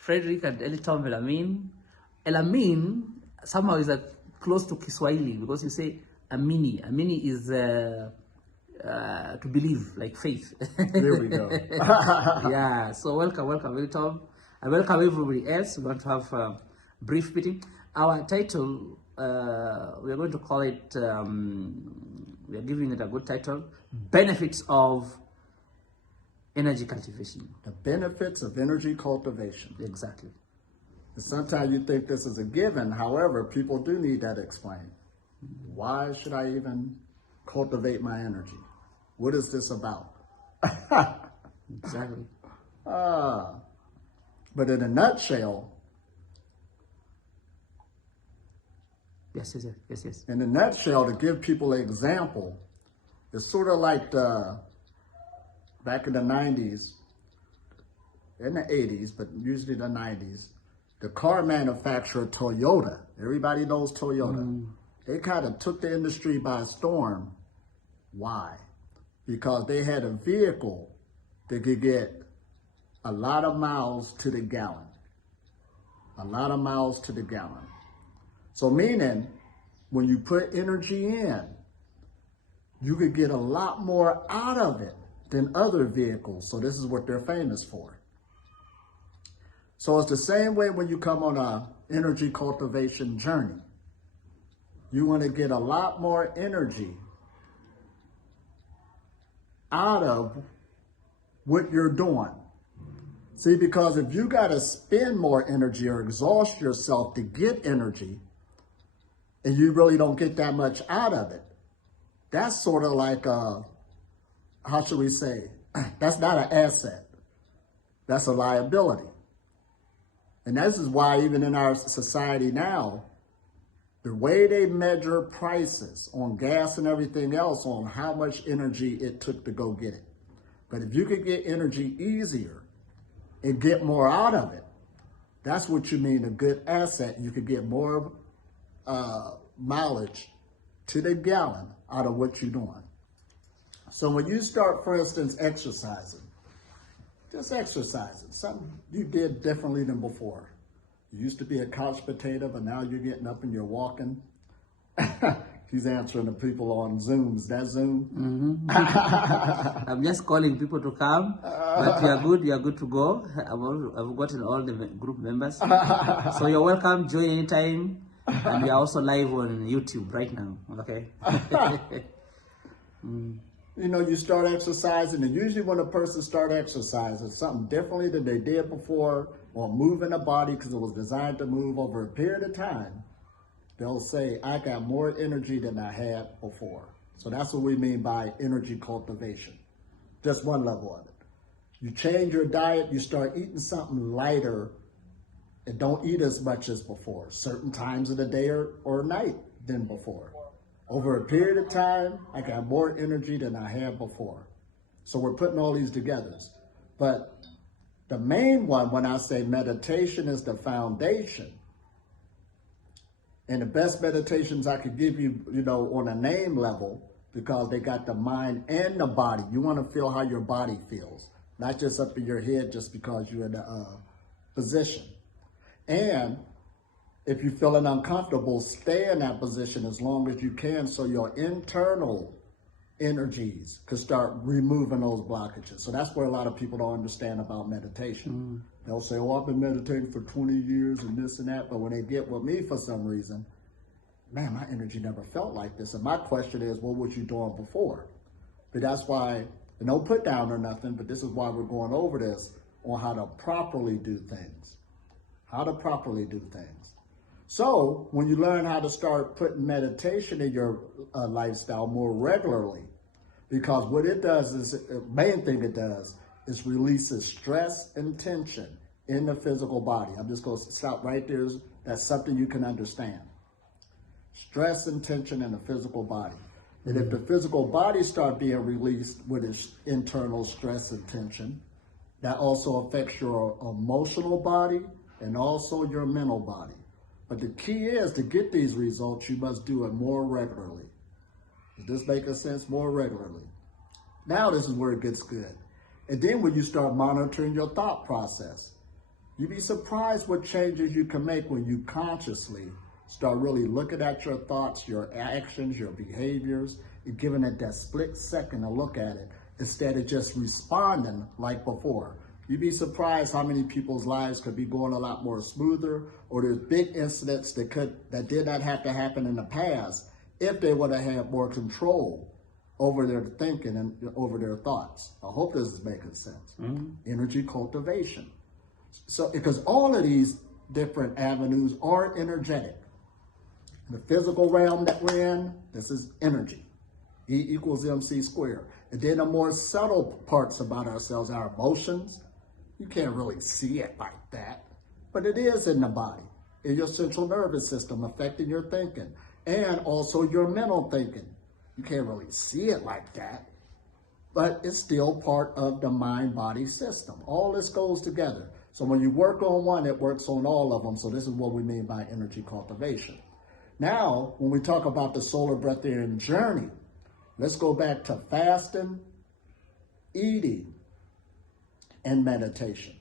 Frederick and Elitom Elamin. Elamin somehow is close to Kiswahili because you say amini. Amini is to believe, like faith. There we go. Yeah, so welcome, Elitom. I welcome everybody else. We're going to have a brief meeting. Our title, we are going to call it, we are giving it a good title, Benefits of Energy Cultivation. The benefits of energy cultivation. Exactly. And sometimes you think this is a given. However, people do need that explained. Why should I even cultivate my energy? What is this about? Exactly. But in a nutshell, Yes. in a nutshell, to give people an example, it's sort of like back in the 90s, in the 80s, but usually the 90s, the car manufacturer Toyota, everybody knows Toyota, they kind of took the industry by storm. Why? Because they had a vehicle that could get a lot of miles to the gallon. A lot of miles to the gallon. So meaning, when you put energy in, you could get a lot more out of it than other vehicles. So this is what they're famous for. So it's the same way when you come on a energy cultivation journey. You want to get a lot more energy out of what you're doing. See, because if you got to spend more energy or exhaust yourself to get energy, and you really don't get that much out of it, that's sort of like how should we say, that's not an asset. That's a liability. And this is why even in our society now, the way they measure prices on gas and everything else on how much energy it took to go get it. But if you could get energy easier and get more out of it, that's what you mean a good asset. You could get more mileage to the gallon out of what you're doing. So when you start, for instance, exercising, just exercising, something you did differently than before. You used to be a couch potato, but now you're getting up and you're walking. He's answering the people on Zoom. Is that Zoom? I'm just calling people to come, but you are good to go. I've gotten all the group members. So you're welcome, join anytime. And we are also live on YouTube right now, okay? You know, you start exercising, and usually when a person starts exercising, something differently than they did before, or moving the body because it was designed to move over a period of time, they'll say, I got more energy than I had before. So that's what we mean by energy cultivation. Just one level of it. You change your diet, you start eating something lighter, and don't eat as much as before, certain times of the day or night than before. Over a period of time, I got more energy than I had before. So we're putting all these together. But the main one, when I say meditation is the foundation, and the best meditations I could give you, you know, on a name level, because they got the mind and the body. You want to feel how your body feels, not just up in your head just because you're in a position. And if you're feeling uncomfortable, stay in that position as long as you can so your internal energies could start removing those blockages. So that's where a lot of people don't understand about meditation. They'll say, oh, I've been meditating for 20 years and this and that. But when they get with me for some reason, man, my energy never felt like this. And my question is, what was you doing before? But that's why, no put down or nothing, but this is why we're going over this on how to properly do things. How to properly do things. So when you learn how to start putting meditation in your lifestyle more regularly, because what it does is, the main thing it does is releases stress and tension in the physical body. I'm just going to stop right there. That's something you can understand. Stress and tension in the physical body. And if the physical body start being released with its internal stress and tension, that also affects your emotional body and also your mental body. But the key is to get these results, you must do it more regularly. Does this make sense? More regularly. Now this is where it gets good. And then when you start monitoring your thought process, You'd be surprised what changes you can make when you consciously start really looking at your thoughts, your actions, your behaviors, and giving it that split second to look at it instead of just responding like before. You'd be surprised how many people's lives could be going a lot more smoother, or there's big incidents that did not have to happen in the past if they would have had more control over their thinking and over their thoughts. I hope this is making sense. Energy cultivation. So, because all of these different avenues are energetic. The physical realm that we're in, this is energy. E equals MC squared. And then the more subtle parts about ourselves, our emotions, you can't really see it like that, but it is in the body, in your central nervous system, affecting your thinking, and also your mental thinking. You can't really see it like that, but it's still part of the mind-body system. All this goes together. So when you work on one, it works on all of them. So this is what we mean by energy cultivation. Now, when we talk about the solar breatharian journey, let's go back to fasting, eating, and meditation.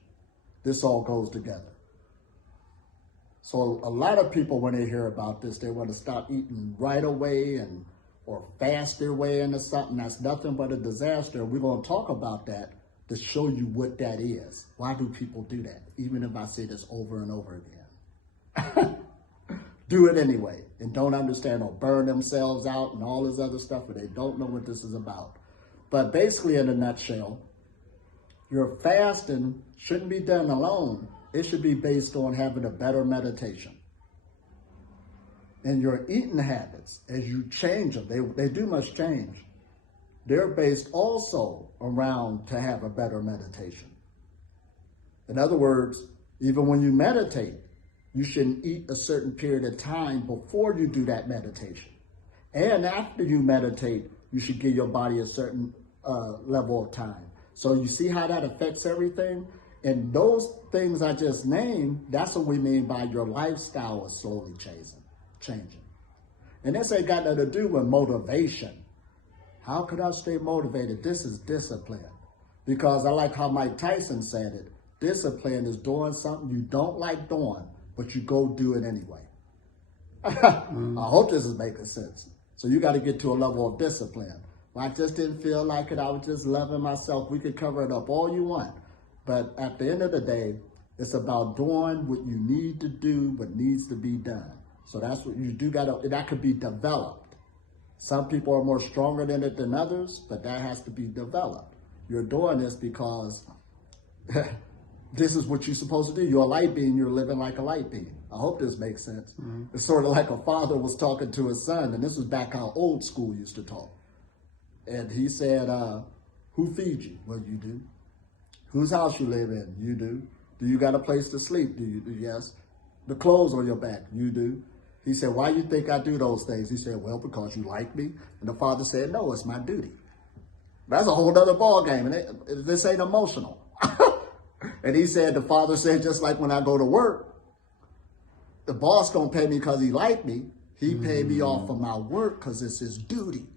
This all goes together. So a lot of people, when they hear about this, they want to stop eating right away or fast their way into something that's nothing but a disaster. We're going to talk about that to show you what that is. Why do people do that? Even if I say this over and over again. Do it anyway, and don't understand or burn themselves out and all this other stuff, but they don't know what this is about. But basically, in a nutshell, your fasting shouldn't be done alone. It should be based on having a better meditation. And your eating habits, as you change them, they do much change. They're based also around to have a better meditation. In other words, even when you meditate, you shouldn't eat a certain period of time before you do that meditation. And after you meditate, you should give your body a certain level of time. So you see how that affects everything? And those things I just named, that's what we mean by your lifestyle is slowly changing. And this ain't got nothing to do with motivation. How could I stay motivated? This is discipline. Because I like how Mike Tyson said it. Discipline is doing something you don't like doing, but you go do it anyway. I hope this is making sense. So you got to get to a level of discipline. Well, I just didn't feel like it. I was just loving myself. We could cover it up all you want. But at the end of the day, it's about doing what you need to do, what needs to be done. So that's what you do that could be developed. Some people are more stronger in it than others, but that has to be developed. You're doing this because this is what you're supposed to do. You're a light being, you're living like a light being. I hope this makes sense. It's sort of like a father was talking to his son, and this was back how old school used to talk. And he said, who feeds you? Well, you do. Whose house you live in? You do. Do you got a place to sleep? Do you? Yes. The clothes on your back? You do. He said, why you think I do those things? He said, well, because you like me. And the father said, no, it's my duty. That's a whole other ball game. And this ain't emotional. And he said, the father said, just like when I go to work, the boss don't pay me because he like me. He paid me off of my work because it's his duty.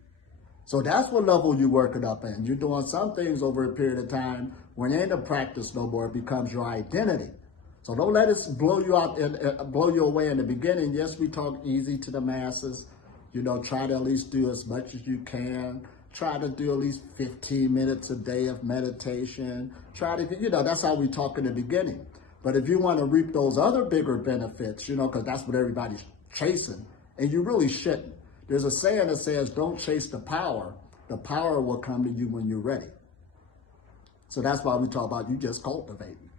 So that's what level you're working up in. You're doing some things over a period of time. When you're in the practice no more, it becomes your identity. So don't let us blow you out and blow you away in the beginning. Yes, we talk easy to the masses. You know, try to at least do as much as you can. Try to do at least 15 minutes a day of meditation. Try to, that's how we talk in the beginning. But if you want to reap those other bigger benefits, because that's what everybody's chasing, and you really shouldn't. There's a saying that says, don't chase the power. The power will come to you when you're ready. So that's why we talk about you just cultivating.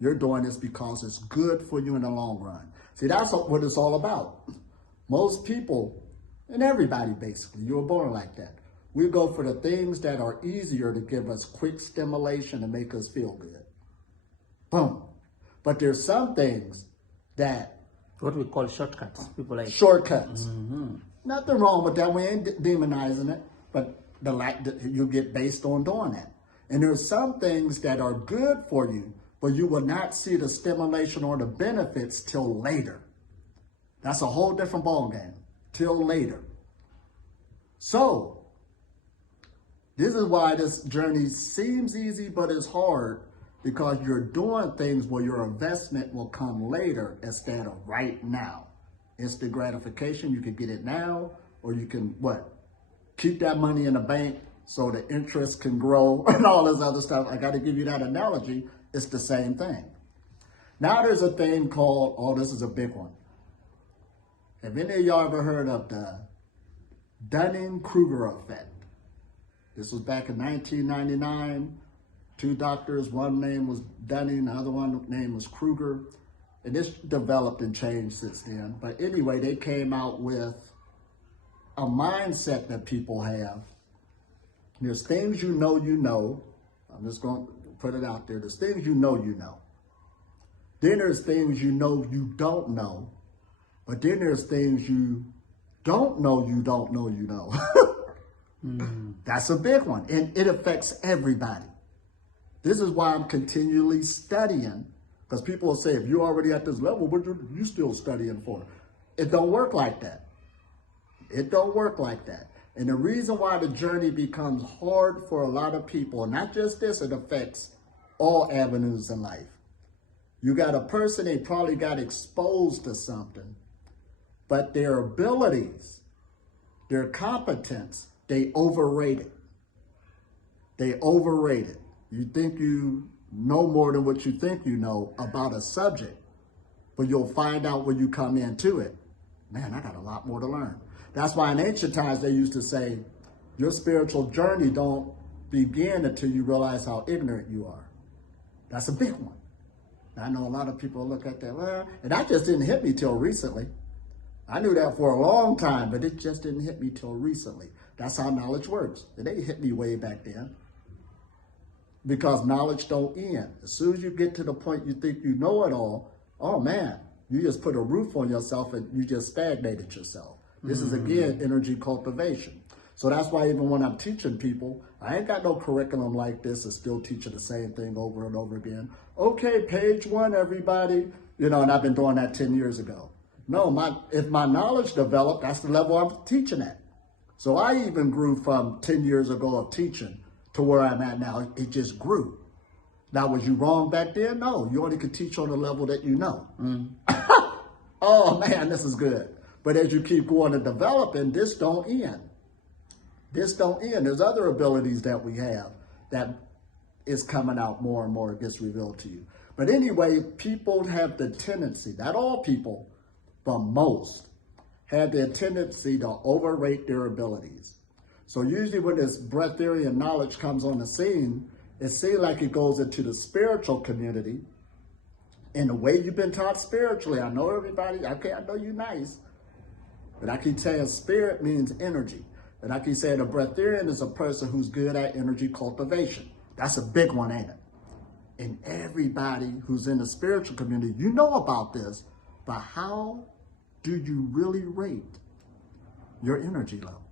You're doing this because it's good for you in the long run. See, that's what it's all about. Most people, and everybody basically, you were born like that. We go for the things that are easier to give us quick stimulation and make us feel good. Boom. But there's some things that... What we call shortcuts. People like... Shortcuts. Nothing wrong with that. We ain't demonizing it. But you get based on doing that. And there's some things that are good for you, but you will not see the stimulation or the benefits till later. That's a whole different ballgame. Till later. So, this is why this journey seems easy, but it's hard. because you're doing things where your investment will come later instead of right now. Instant gratification, you can get it now, or you can, keep that money in the bank so the interest can grow and all this other stuff. I got to give you that analogy. It's the same thing. Now there's a thing called, this is a big one. Have any of y'all ever heard of the Dunning Krueger effect? This was back in 1999. Two doctors, one name was Dunning, the other one name was Krueger. And this developed and changed since then. But anyway, they came out with a mindset that people have. There's things you know you know. I'm just going to put it out there. There's things you know you know. Then there's things you know you don't know. But then there's things you don't know you don't know you know. That's a big one. And it affects everybody. This is why I'm continually studying. Because people will say, if you're already at this level, what are you still studying for? It don't work like that. It don't work like that. And the reason why the journey becomes hard for a lot of people, and not just this, it affects all avenues in life. You got a person, they probably got exposed to something, but their abilities, their competence, they overrate it. They overrate it. You think you know more than what you think you know about a subject, but you'll find out when you come into it, man, I got a lot more to learn. That's why in ancient times they used to say, your spiritual journey don't begin until you realize how ignorant you are. That's a big one. I know a lot of people look at that, and that just didn't hit me till recently. I knew that for a long time, but it just didn't hit me till recently. That's how knowledge works. It ain't hit me way back then. Because knowledge don't end. As soon as you get to the point you think you know it all, oh man, you just put a roof on yourself and you just stagnated yourself. This is, again, energy cultivation. So that's why even when I'm teaching people, I ain't got no curriculum like this and still teaching the same thing over and over again. Okay, page 1, everybody. And I've been doing that 10 years ago. No, if my knowledge developed, that's the level I'm teaching at. So I even grew from 10 years ago of teaching to where I'm at now. It just grew. Now, was you wrong back then? No, you only could teach on the level that you know. Oh man, this is good. But as you keep going and developing, this don't end. This don't end. There's other abilities that we have that is coming out more and more, gets revealed to you. But anyway, people have the tendency, not all people, but most, have the tendency to overrate their abilities. So usually when this breatharian knowledge comes on the scene, it seems like it goes into the spiritual community. And the way you've been taught spiritually, I know everybody, okay, I know you're nice, but I keep saying spirit means energy. And I keep saying a breatharian is a person who's good at energy cultivation. That's a big one, ain't it? And everybody who's in the spiritual community, you know about this, but how do you really rate your energy level?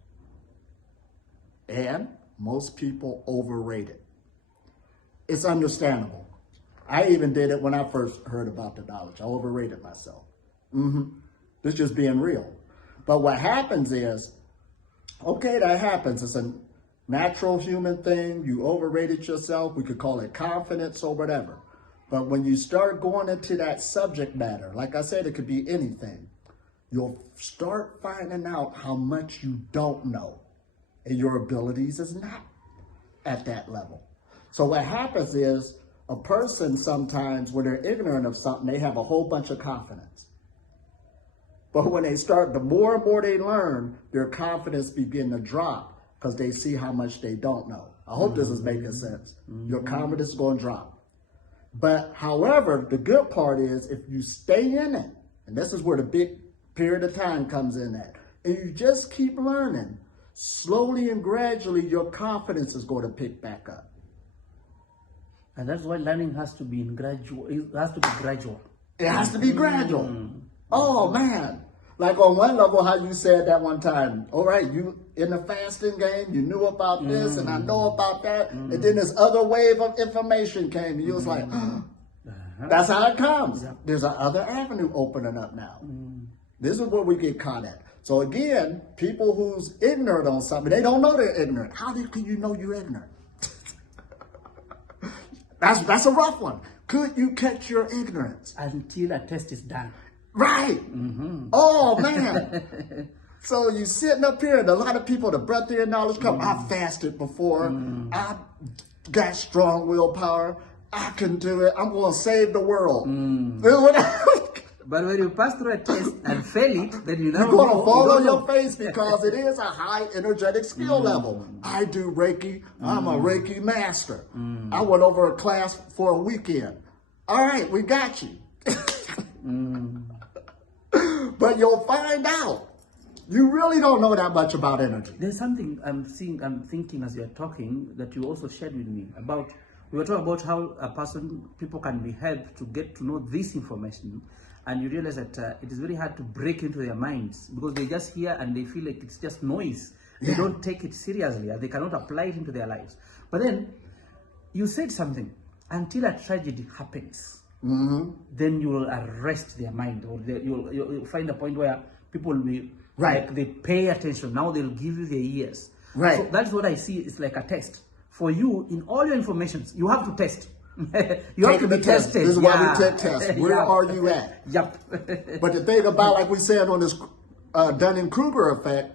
And most people overrate it. It's understandable. I even did it when I first heard about the knowledge. I overrated myself. This just being real. But what happens is, okay, that happens. It's a natural human thing. You overrated yourself. We could call it confidence or whatever. But when you start going into that subject matter, like I said, it could be anything. You'll start finding out how much you don't know. And your abilities is not at that level. So what happens is a person sometimes, when they're ignorant of something, they have a whole bunch of confidence. But when they start, the more and more they learn, their confidence begin to drop because they see how much they don't know. I hope this is making sense. Your confidence is going to drop. But however, the good part is if you stay in it, and this is where the big period of time comes in at, and you just keep learning, slowly and gradually, your confidence is going to pick back up. And that's why learning has to be gradual. It has to be gradual. It has to be gradual. Oh man. Like on one level, how you said that one time, all right, you in the fasting game, you knew about this and I know about that. And then this other wave of information came and you was like, that's how it comes. There's another avenue opening up now. This is where we get caught at. So again, people who's ignorant on something, they don't know they're ignorant. How can you know you're ignorant? That's a rough one. Could you catch your ignorance? Until a test is done. Right. Oh, man. So you sitting up here, and a lot of people, the breadth of your knowledge come, I fasted before. I got strong willpower. I can do it. I'm going to save the world. But when you pass through a test and fail it, then you know you're going to fall on your face because it is a high energetic skill level. I do Reiki. I'm a Reiki master. I went over a class for a weekend. All right, we got you. But you'll find out. You really don't know that much about energy. There's something I'm thinking as you're talking that you also shared with me about. We were talking about how people can be helped to get to know this information, and you realize that it is very hard to break into their minds because they just hear and they feel like it's just noise. They don't take it seriously and they cannot apply it into their lives. But then you said something, until a tragedy happens, then you will arrest their mind, or you'll find a point where people will be like they pay attention. Now they'll give you their ears. Right. So that's what I see. It's like a test. For you, in all your information, you have to test. You have to be tested. This is why we take tests. Where are you at? Yep. But the thing about, like we said on this Dunning Krueger effect,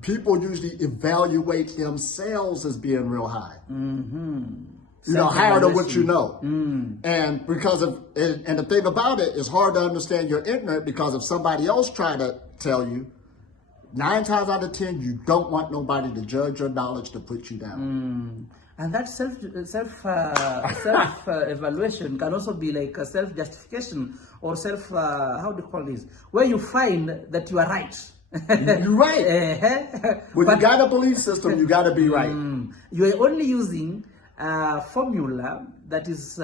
people usually evaluate themselves as being real high. You know, higher than what you know. And because of, and the thing about it, it's hard to understand you're ignorant because if somebody else tried to tell you, 9 times out of 10, you don't want nobody to judge your knowledge to put you down. And that self evaluation can also be like a self justification or self how do you call this? Where you find that you are right. You're right. When you got a belief system, you got to be right. You are only using a formula that is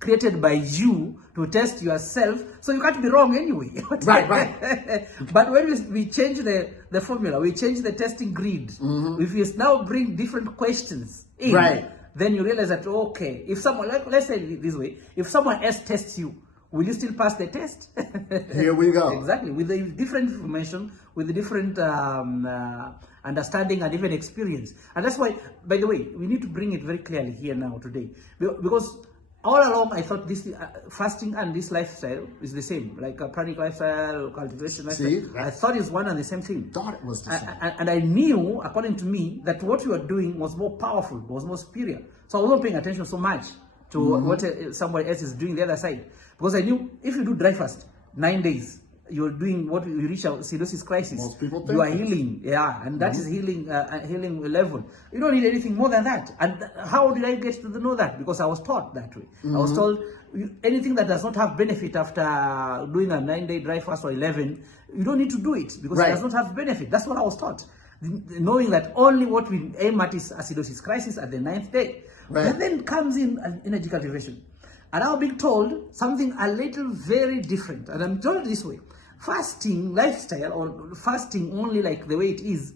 created by you to test yourself, so you can't be wrong anyway. Right. But when we change the formula, we change the testing grid. If you now bring different questions in, then you realize that, okay, if someone, let's say it this way, if someone else tests you, will you still pass the test? Here we go. Exactly, with the different information, with the different understanding and even experience. And that's why, by the way, we need to bring it very clearly here now today, because all along, I thought this fasting and this lifestyle is the same, like a pranic lifestyle, cultivation lifestyle. See, I thought it's one and the same thing. Thought it was the same. And I knew, according to me, that what you were doing was more powerful, was more superior. So I wasn't paying attention so much to what somebody else is doing the other side. Because I knew if you do dry fast, 9 days, you're doing what you reach a acidosis crisis. Most people think you are healing, and that is healing level. You don't need anything more than that. And how did I get to know that? Because I was taught that way. I was told anything that does not have benefit after doing a 9-day dry fast or 11, you don't need to do it because it does not have benefit. That's what I was taught, knowing that only what we aim at is acidosis crisis at the 9th day. And then comes in energy cultivation. And I'm being told something a little very different. And I'm told this way. Fasting lifestyle, or fasting only like the way it is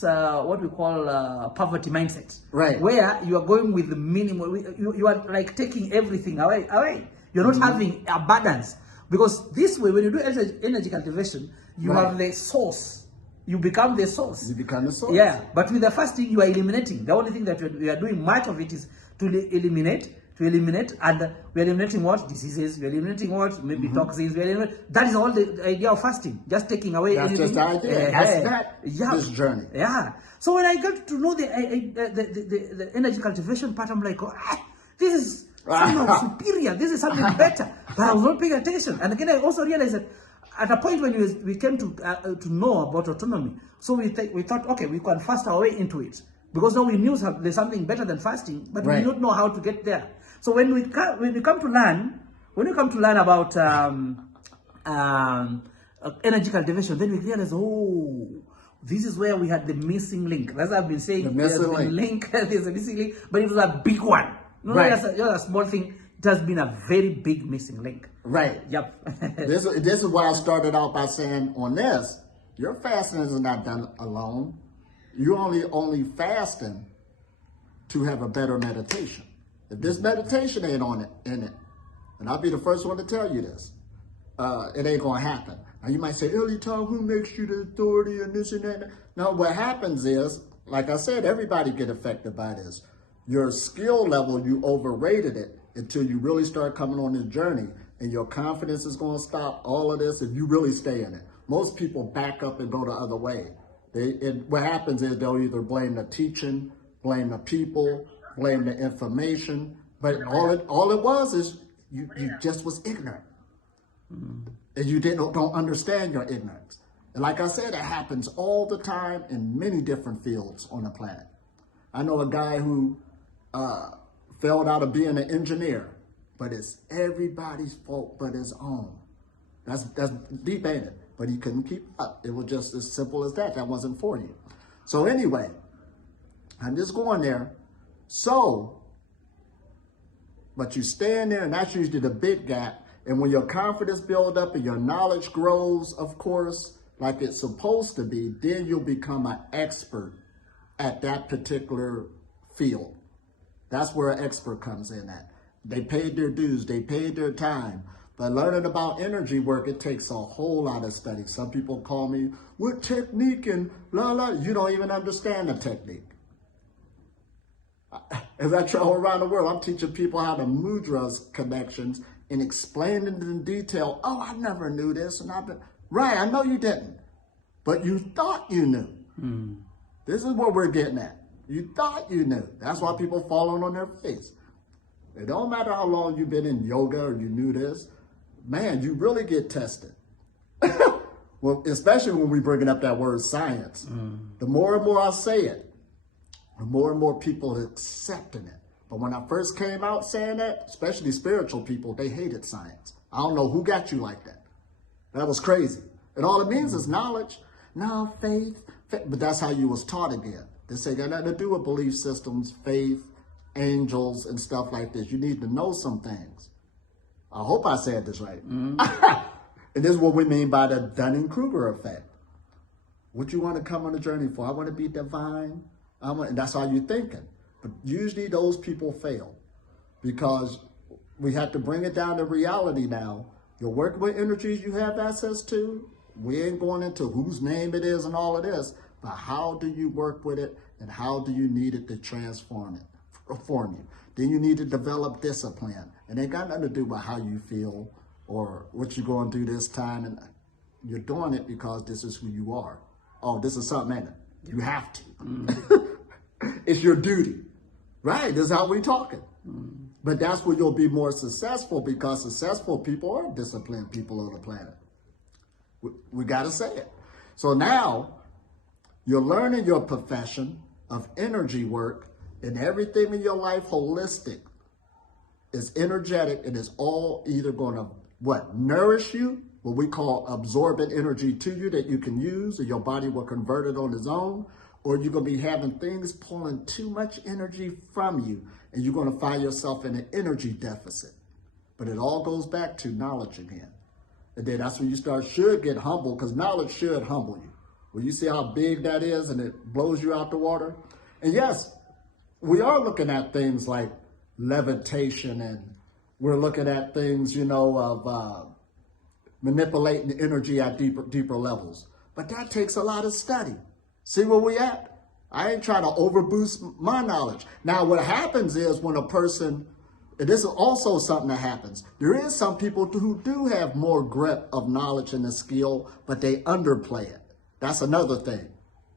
what we call poverty mindset. Where you are going with the minimal, you are like taking everything away. You're not having abundance. Because this way, when you do energy cultivation, you have the source. You become the source. You become the source. Yeah, but with the fasting, you are eliminating. The only thing that we are doing, much of it is to eliminate, and we're eliminating what? Diseases, we're eliminating what? Maybe toxins, that is all the idea of fasting. Just taking away anything. That's just the idea. This journey. Yeah. So when I got to know the energy cultivation part, I'm like, this is somehow superior. This is something better. But I was not paying attention. And again, I also realized that at a point when we came to know about autonomy, so we thought, okay, we can fast our way into it. Because now we knew there's something better than fasting, but we don't know how to get there. So when we come to learn about energy cultivation, then we realize, this is where we had the missing link. That's what I've been saying. There's a missing link, but it was a big one. Just a small thing. It has been a very big missing link. Yep. This is why I started out by saying on this, your fasting is not done alone. You're only fasting to have a better meditation. If this meditation ain't in it, and I'll be the first one to tell you this, it ain't gonna happen. Now you might say, Early Tom, who makes you the authority and this and that? Now what happens is, like I said, everybody get affected by this. Your skill level, you overrated it until you really start coming on this journey, and your confidence is going to stop all of this if you really stay in it. Most people back up and go the other way. What happens is they'll either blame the teaching, blame the people, blame the information, but all it was is you just was ignorant. And you don't understand your ignorance. And like I said, it happens all the time in many different fields on the planet. I know a guy who failed out of being an engineer, but it's everybody's fault but his own. That's deep, ain't it? But he couldn't keep up. It was just as simple as that. That wasn't for you. So anyway, I'm just going there. So, but you stay in there, and that's usually the big gap. And when your confidence builds up and your knowledge grows, of course, like it's supposed to be, then you'll become an expert at that particular field. That's where an expert comes in at. They paid their dues, they paid their time. But learning about energy work, it takes a whole lot of study. Some people call me, what technique and la la, you don't even understand the technique. As I travel around the world, I'm teaching people how to mudras connections and explaining in detail, oh, I never knew this. And right, I know you didn't, but you thought you knew. This is what we're getting at. You thought you knew. That's why people falling on their face. It don't matter how long you've been in yoga or you knew this, man, you really get tested. Well, especially when we bringing up that word science. The more and more I say it, the more and more people are accepting it. But when I first came out saying that, especially spiritual people, they hated science. I don't know who got you like that. That was crazy. And all it means is knowledge. No, faith. But that's how you was taught again. They say got nothing to do with belief systems, faith, angels, and stuff like this. You need to know some things. I hope I said this right. And this is what we mean by the Dunning Krueger effect. What you want to come on a journey for? I want to be divine. And that's how you're thinking. But usually those people fail because we have to bring it down to reality now. You're working with energies you have access to. We ain't going into whose name it is and all of this, but how do you work with it and how do you need it to transform you? Then you need to develop discipline. And it got nothing to do with how you feel or what you're going to do this time. And you're doing it because this is who you are. Oh, this is something, ain't it? You have to. It's your duty. Right, this is how we're talking. But that's where you'll be more successful because successful people are disciplined people on the planet. We got to say it. So now you're learning your profession of energy work and everything in your life holistic is energetic and is all either going to nourish you, what we call absorbent energy to you that you can use and your body will convert it on its own, or you're going to be having things pulling too much energy from you and you're going to find yourself in an energy deficit. But it all goes back to knowledge again. And then that's when you should get humble because knowledge should humble you. When you see how big that is and it blows you out the water. And yes, we are looking at things like levitation and we're looking at things, of manipulating the energy at deeper levels. But that takes a lot of study. See where we at? I ain't trying to overboost my knowledge. Now, what happens is when a person, and this is also something that happens, there is some people who do have more grip of knowledge and the skill, but they underplay it. That's another thing.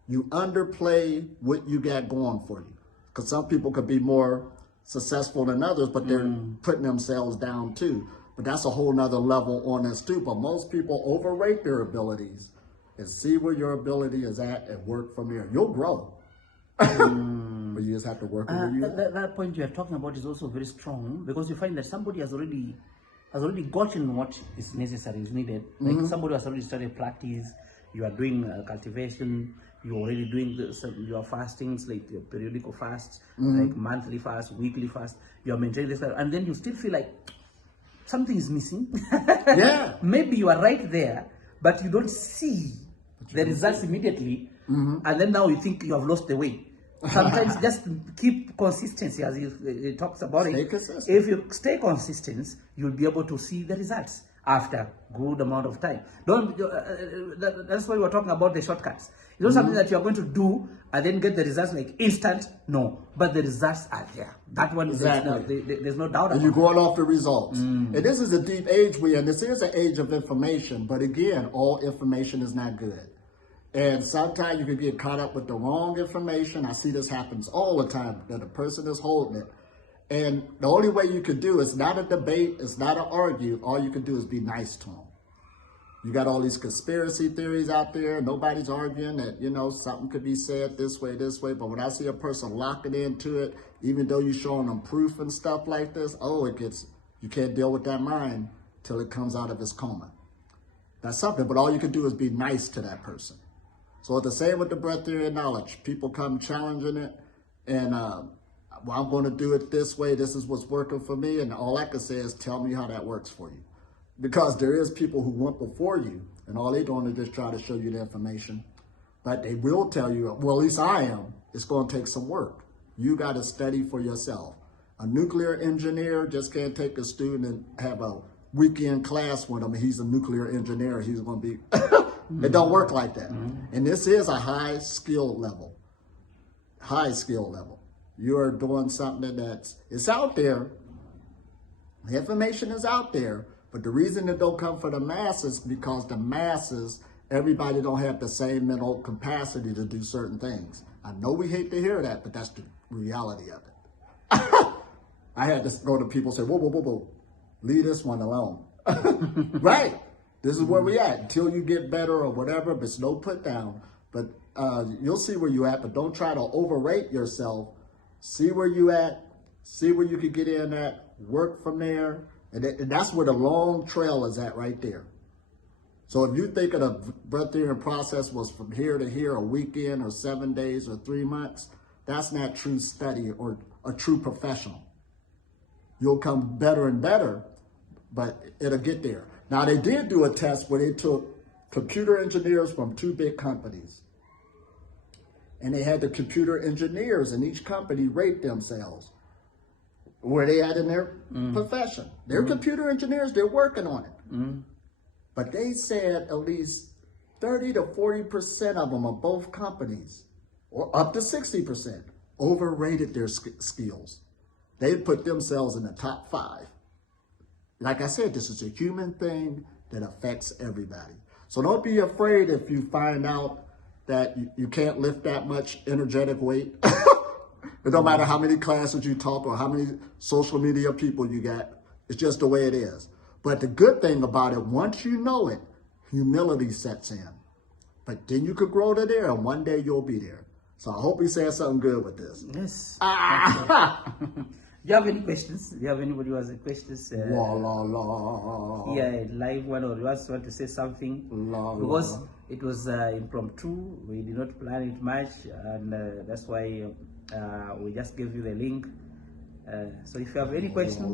You underplay what you got going for you. Because some people could be more successful than others, but they're putting themselves down too. But that's a whole nother level on this too. But most people overrate their abilities and see where your ability is at and work from there. You'll grow. But you just have to work where you are. That point you are talking about is also very strong because you find that somebody has already gotten what is necessary, is needed. Like somebody has already started practice, you are doing cultivation, you're already doing your fastings, like your periodical fasts, like monthly fast, weekly fast, you're maintaining this, and then you still feel like something is missing. Yeah. Maybe you are right there, but you don't see the results immediately, and then now you think you have lost the way. Sometimes just keep consistency, as he talks about Stay it. consistent. If you stay consistent, you'll be able to see the results. after good amount of time. Don't. That's why we're talking about the shortcuts. It's not something that you're going to do and then get the results like instant. No, but the results are there. That one is there's no doubt about it. And you're going off the results. And this is a deep age we're in. This is an age of information, but again, all information is not good. And sometimes you can get caught up with the wrong information. I see this happens all the time, that a person is holding it. And the only way you can do is not a debate, it's not an argue. All you can do is be nice to them. You got all these conspiracy theories out there. Nobody's arguing that, you know, something could be said this way. But when I see a person locking into it, even though you're showing them proof and stuff like this, you can't deal with that mind till it comes out of its coma. That's something, but all you can do is be nice to that person. So it's the same with the breath theory of knowledge. People come challenging it, and well, I'm going to do it this way. This is what's working for me. And all I can say is tell me how that works for you. Because there is people who went before you, and all they're doing is just try to show you the information. But they will tell you, well, at least I am, it's going to take some work. You got to study for yourself. A nuclear engineer just can't take a student and have a weekend class with him. He's a nuclear engineer. He's going to be, it don't work like that. And this is a high skill level. High skill level. You're doing something it's out there. The information is out there. But the reason it don't come for the masses, because the masses, everybody don't have the same mental capacity to do certain things. I know we hate to hear that, but that's the reality of it. I had to go to people and say, whoa, leave this one alone. Right. This is where we at. Until you get better or whatever, but it's no put down. But you'll see where you at, but don't try to overrate yourself. See where you at, see where you can get in at, work from there. And that's where the long trail is at right there. So if you think of the breath theory process was from here to here, a weekend or 7 days or 3 months, that's not true study or a true professional. You'll come better and better, but it'll get there. Now they did do a test where they took computer engineers from 2 big companies. And they had the computer engineers in each company rate themselves. Where they at in their profession. They're computer engineers, they're working on it. But they said at least 30 to 40% of them of both companies, or up to 60%, overrated their skills. They put themselves in the top 5. Like I said, this is a human thing that affects everybody. So don't be afraid if you find out that you can't lift that much energetic weight. It don't matter how many classes you talk or how many social media people you got. It's just the way it is. But the good thing about it, once you know it, humility sets in. But then you could grow to there, and one day you'll be there. So I hope we said something good with this. Yes. Do you have any questions? Do you have anybody who has any questions? Yeah, live one, or you want to say something? Because it was impromptu. We did not plan it much, and that's why we just gave you the link. So if you have any question,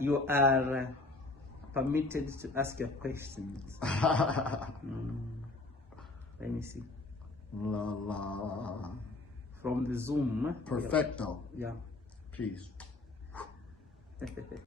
you are permitted to ask your questions. Let me see. From the Zoom. Perfecto. Yeah. Peace.